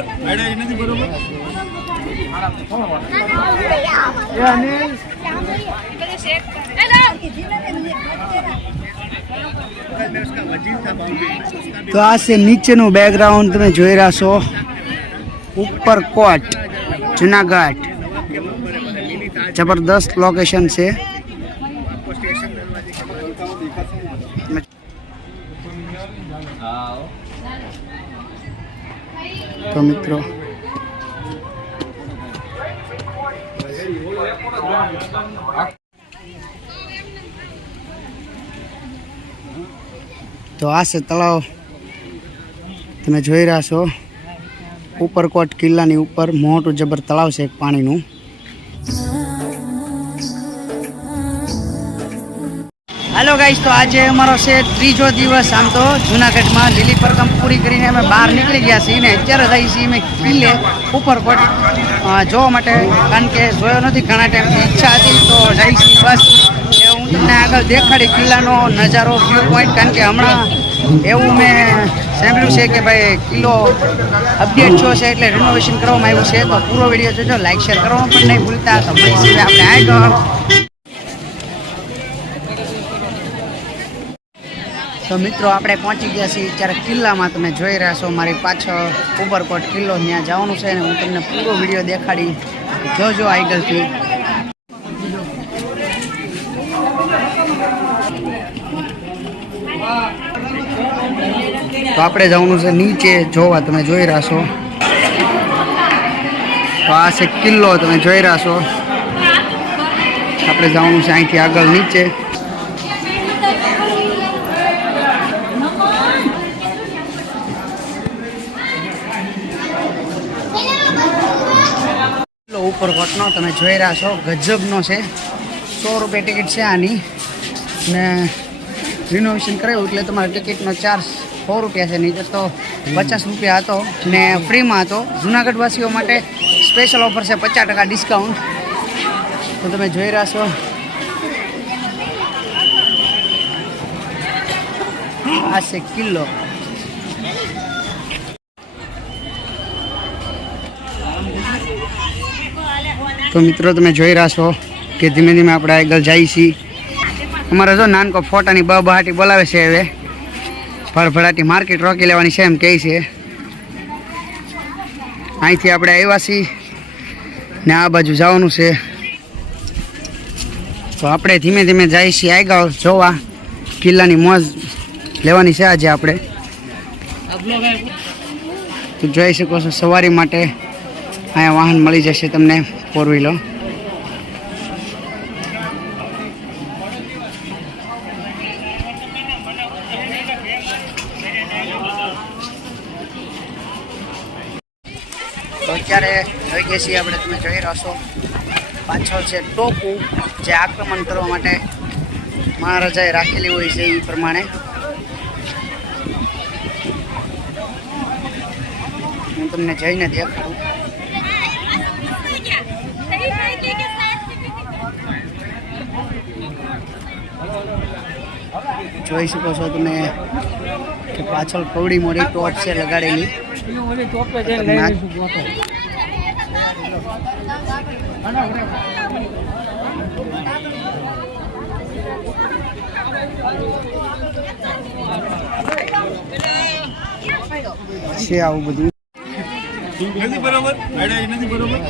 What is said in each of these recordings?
બરોબર આઈડિયા નથી બરોબર તો આ છે નીચેનું બેકગ્રાઉન્ડ તમે જોઈ રહ્યા છો ઉપરકોટ જુનાગઢ જબરદસ્ત લોકેશન છે તો મિત્રો તો આ છે તળાવ તમે જોઈ રહ્યા છો ઉપરકોટ કિલ્લાની ઉપર મોટું જબર તળાવ છે એક પાણીનું હેલો ગાઈસ તો આજે અમારો છે ત્રીજો દિવસ આમ તો જુનાગઢમાં લીલી પરકમ પૂરી કરીને અમે બહાર નીકળી ગયા છીએ ને અત્યારે જઈએ છીએ અમે કિલ્લે ઉપરકોટ જોવા માટે કારણ કે જોયો નથી ઘણા ટાઈમથી ઈચ્છા હતી તો જઈ છીએ બસ હું તમને આગળ દેખાડી કિલ્લાનો નજારો વ્યૂ પોઈન્ટ કારણ કે હમણાં એવું મેં સાંભળ્યું છે કે ભાઈ કિલ્લો અપડેટ થયો છે એટલે રિનોવેશન કરવામાં આવ્યું છે તો પૂરો વિડીયો જોજો લાઈક શેર કરવાનું પણ નહીં ભૂલતા તો મળીશું આપણે આગળ તો મિત્રો આપણે પહોંચી ગયા છીએ અત્યારે કિલ્લામાં તમે જોઈ રહ્યા છો મારી પાછળ ઉપરકોટ કિલ્લો ત્યાં જવાનું છે અને હું તમને પૂરો વિડીયો દેખાડી જોજો આગળથી તો આપણે જવાનું છે નીચે જોવા તમે જોઈ રહ્યા છો તો આ છે કિલ્લો તમે જોઈ રહ્યા છો આપણે જવાનું છે અહીંથી આગળ નીચે ઉપરકોટનો તમે જોઈ રહ્યા છો ગજબનો છે 100 રૂપિયા ટિકિટ છે આની ને રિનોવેશન કરાયું એટલે તમારા ટિકિટનો ચાર્જ 100 રૂપિયા છે નહીં તો 50 રૂપિયા હતો ને ફ્રીમાં હતો જુનાગઢવાસીઓ માટે સ્પેશિયલ ઓફર છે 50% ડિસ્કાઉન્ટ તો તમે જોઈ રહ્યા છો આ છે કિલ્લો તો મિત્રો તમે જોઈ રહ્યા છો કે ધીમે ધીમે આપણે આગળ જઈએ છીએ અમારે જો નાનકો ફોટાની બહાટી બોલાવે છે હવે ભડભડાટી માર્કેટ રોકી લેવાની છે એમ કહે છે અહીંથી આપણે આવ્યા છીએ ને આ બાજુ જવાનું છે તો આપણે ધીમે ધીમે જઈએ છીએ આગળ જોવા કિલ્લાની મોજ લેવાની છે આજે આપણે તો જોઈ શકો છો સવારી માટે અહીંયા વાહન મળી જશે તમને 4 વ્હીલર તો અત્યારે જોઈ ગયા છીએ આપણે તમે જોઈ રહ્યા છો પાછળ છે ટોપું જે આક્રમણ કરવા માટે મહારાજાએ રાખેલી હોય છે એ પ્રમાણે હું તમને જઈને દેખાડું જોઈ શકો છો તમે કે પાછળ કવડી મોટી ટોપ છે લગાડેલી છે આવું બધું નથી બરોબર આઈડિયા નથી બરોબર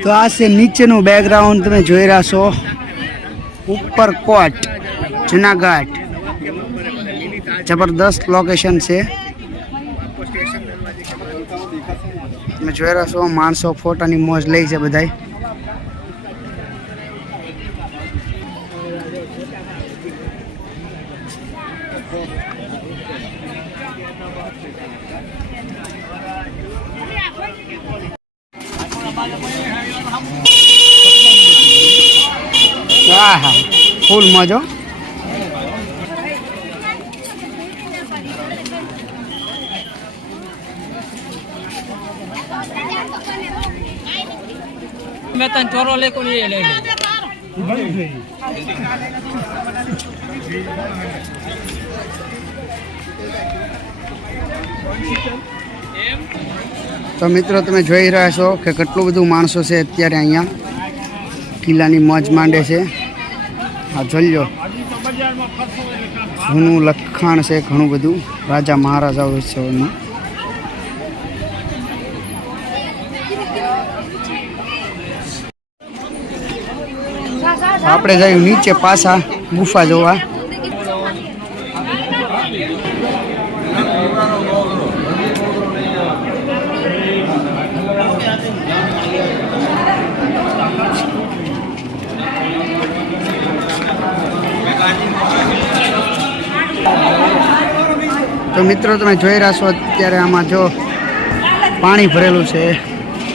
તો આ છે નીચેનું બેકગ્રાઉન્ડ તમે જોઈ રહ્યા છો ઉપરકોટ જુનાગઢ જબરદસ્ત લોકેશન છે તમે જોઈ રહ્યા છો માણસો ફોટાની મોજ લે છે બધાય હા હા ફૂલ મજો. मैं तन चोरो ले को लिए ले ले તો મિત્રો તમે જોઈ રહ્યા છો કે કેટલું બધું માણસો છે અત્યારે અહીંયા કિલ્લાની મોજ માંડે છે. આ જોઈ લો જૂનું લખાણ છે ઘણું બધું રાજા મહારાજાઓ ઉત્સવનું. આપણે જઈએ નીચે પાછા ગુફા જોવા. તો મિત્રો તમે જોઈ રહ્યા છો અત્યારે આમાં જો પાણી ભરેલું છે.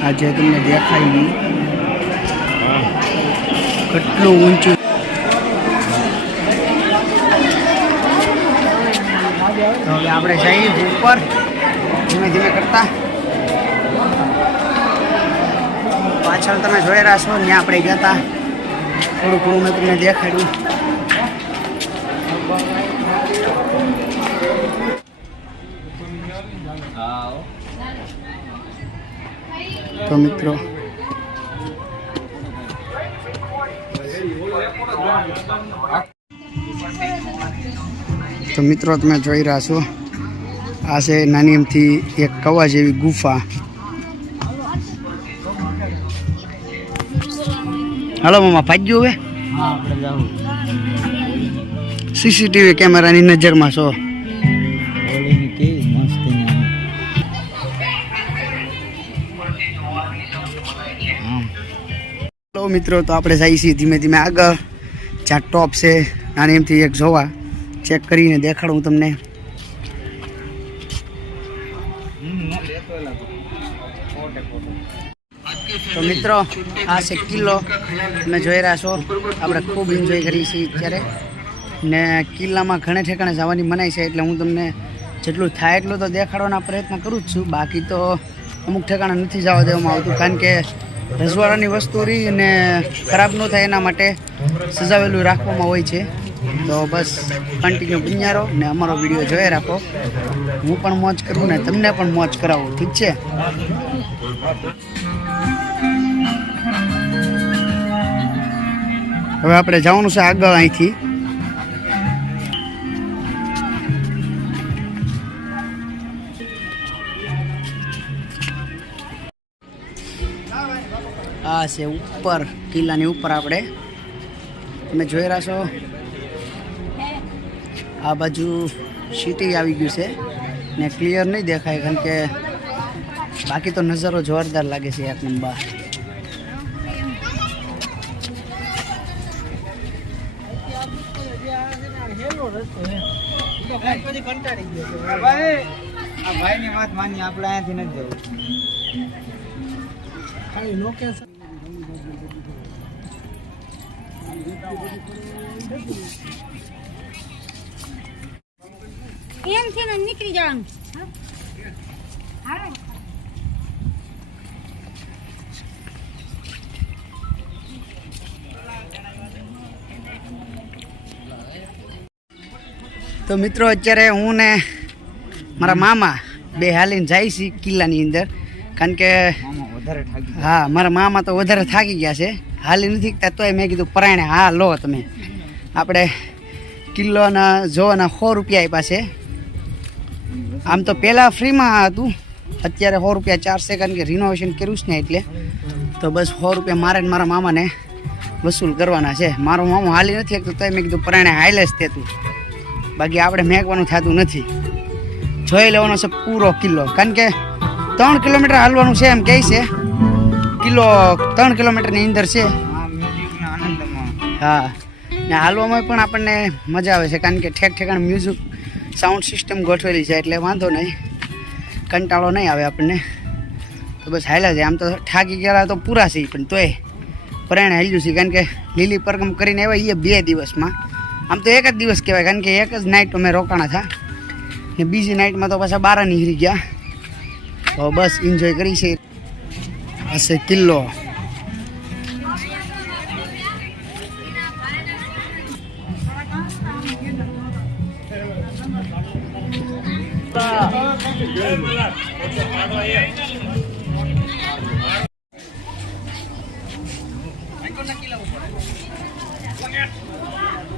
આજે તમને દેખાય નહીં કેટલું ઊંચું. તો હવે આપણે જઈએ ઉપર ધીમે ધીમે કરતા. પાછળ તમે જોઈ રહ્યા છો ત્યાં આપણે ગયા હતા. થોડું ઘણું મેં તમને દેખાડ્યું. તો મિત્રો તમે જોઈ રહ્યા છો આ છે નાની એમથી એક કવા જેવી ગુફા. હાલો મામા ભાગ્યું હવે. સીસીટીવી કેમેરાની નજરમાં છો. હેલો મિત્રો, તો આપણે જઈએ છીએ ધીમે ધીમે આગળ. જ્યાં ટોપ છે નાની એમથી એક જોવા ચેક કરીને દેખાડું તમને. તો મિત્રો આ છે કિલ્લો, તમે જોઈ રહ્યા છો. આપણે ખૂબ એન્જોય કરીએ છીએ અત્યારે ને કિલ્લામાં ઘણે ઠેકાણે જવાની મનાઈ છે, એટલે હું તમને જેટલું થાય એટલું તો દેખાડવાના પ્રયત્ન કરું જ છું. બાકી તો અમુક ઠેકાણે નથી જવા દેવામાં આવતું, કારણ કે રજવાડાની વસ્તુ રહી અને ખરાબ ન થાય એના માટે સજાવેલું રાખવામાં હોય છે. તો બસ કન્ટિન્યુ બન્યા રહો ને અમારો વિડીયો જોઈ રાખો. હું પણ મોજ કરું ને તમને પણ મોજ કરાવું, ઠીક છે? હવે આપણે જવાનું છે આગળ અહીંથી. આ છે ઉપર કિલ્લાની ઉપર. આપણે તમે જોઈ રહ્યા છો આ બાજુ સિટી આવી ગયું છે ને ક્લિયર નહીં દેખાય, કારણ કે બાકી તો નજારો જોરદાર લાગે છે એક નંબર. ભાઈની વાત માની આપણે અહીંયાથી નથી જવું. ખાલી લોકેશન એમથી ને નીકળી જવાનું. તો મિત્રો અત્યારે હું ને મારા મામા બે હાલીને જાય છે કિલ્લાની અંદર, કારણ કે હા મારા મામા તો વધારે થાકી ગયા છે, હાલી નથી શકતા. તોય મેં કીધું પરાયણે હા લો તમે. આપણે કિલ્લોના જોવાના 100 રૂપિયા આપ્યા છે. આમ તો પહેલાં ફ્રીમાં હતું, અત્યારે 100 રૂપિયા ચાર્જ છે, કારણ કે રિનોવેશન કર્યું છે ને એટલે. તો બસ 100 રૂપિયા મારે ને મારા મામાને વસૂલ કરવાના છે. મારો મામો હાલી નથી શકતો, તોય મેં કીધું પરાયણે હાલે જ તે તું, બાકી આપણે મેંકવાનું થતું નથી. જોઈ લેવાનો છે પૂરો કિલ્લો, કારણ કે 3 કિલોમીટર હાલવાનું છે એમ કહે છે. કિલ્લો 3 કિલોમીટરની અંદર છે. હા, ને હાલવામાં પણ આપણને મજા આવે છે, કારણ કે ઠેક ઠેકાણ મ્યુઝિક સાઉન્ડ સિસ્ટમ ગોઠવેલી છે એટલે વાંધો નહીં, કંટાળો નહીં આવે આપણને. તો બસ હાલ્યા છે. આમ તો થાકી ગયેલા તો પૂરા છે, પણ તોય પરાયણે હાલ્યું છે, કારણ કે લીલી પરગમ કરીને આવ્યા એ 2 દિવસમાં. આમ તો એક જ દિવસ કહેવાય, કારણ કે એક જ નાઇટ અમે રોકાણા હતા ને બીજી નાઇટમાં તો પાછા 12 નીકળી ગયા. તો બસ એન્જોય કરી છે. હશે કિલ્લો.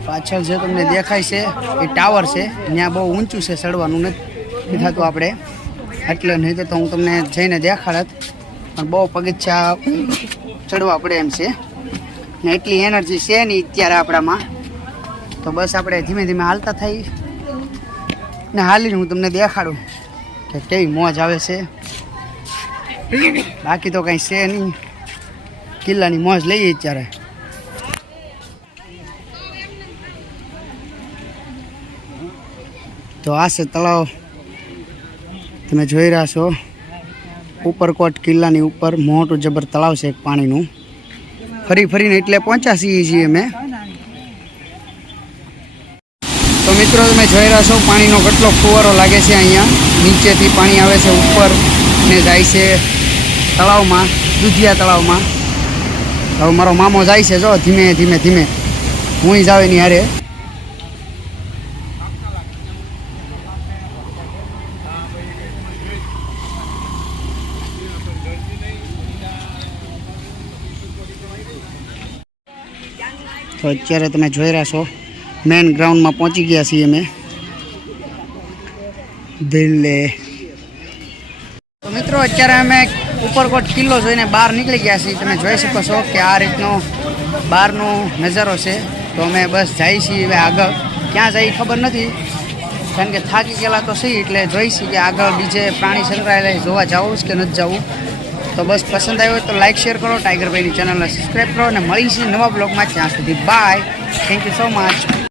પાછળ જે તમને દેખાય છે એ ટાવર છે, ત્યાં બહુ ઊંચું છે, ચડવાનું નથી થતું આપણે, એટલે નહીં તો હું તમને જઈને દેખાડત, પણ બહુ પગથિયા ચડવા પડે એમ છે ને એટલી એનર્જી છે નહીં અત્યારે આપણામાં. તો બસ આપણે ધીમે ધીમે હાલતા થઈ ને હાલીને હું તમને દેખાડું કે કેવી મોજ આવે છે. બાકી તો કંઈ છે નહીં, કિલ્લાની મોજ લઈએ અત્યારે. તો આ છે તળાવ, તમે જોઈ રહ્યા છો. ઉપરકોટ કિલ્લાની ઉપર મોટું જબર તળાવ છે એક પાણીનું. ફરી ફરીને એટલે પહોંચ્યા છીએ અમે. તો મિત્રો તમે જોઈ રહ્યા છો પાણીનો કેટલો ફુવારો લાગે છે અહીંયા. નીચેથી પાણી આવે છે ઉપર ને જાય છે તળાવમાં, દૂધિયા તળાવમાં. હવે મારો મામો જાય છે, જો ધીમે ધીમે ધીમે, હું જાવ એની હારે. તો અત્યારે તમે જોઈ રહ્યા છો મેન ગ્રાઉન્ડમાં પહોંચી ગયા છીએ અમે. દિલ્હી. તો મિત્રો અત્યારે અમે ઉપરકોટ કિલ્લો જોઈને બહાર નીકળી ગયા છીએ. તમે જોઈ શકો છો કે આ રીતનો બહારનો નજારો છે. તો અમે બસ જઈએ છીએ હવે આગળ. ક્યાં જઈએ ખબર નથી, કારણ કે થાકી ગયેલા તો છીએ, એટલે જોઈશું કે આગળ બીજે પ્રાણી સંગ્રહાલય જોવા જવું કે નથી જવું. તો બસ પસંદ આવ્યો તો લાઈક શેર કરો, ટાઈગરભાઈની ચેનલને સબસ્ક્રાઈબ કરો અને મળીશું નવા બ્લોગમાં. ત્યાં સુધી bye, thank you so much.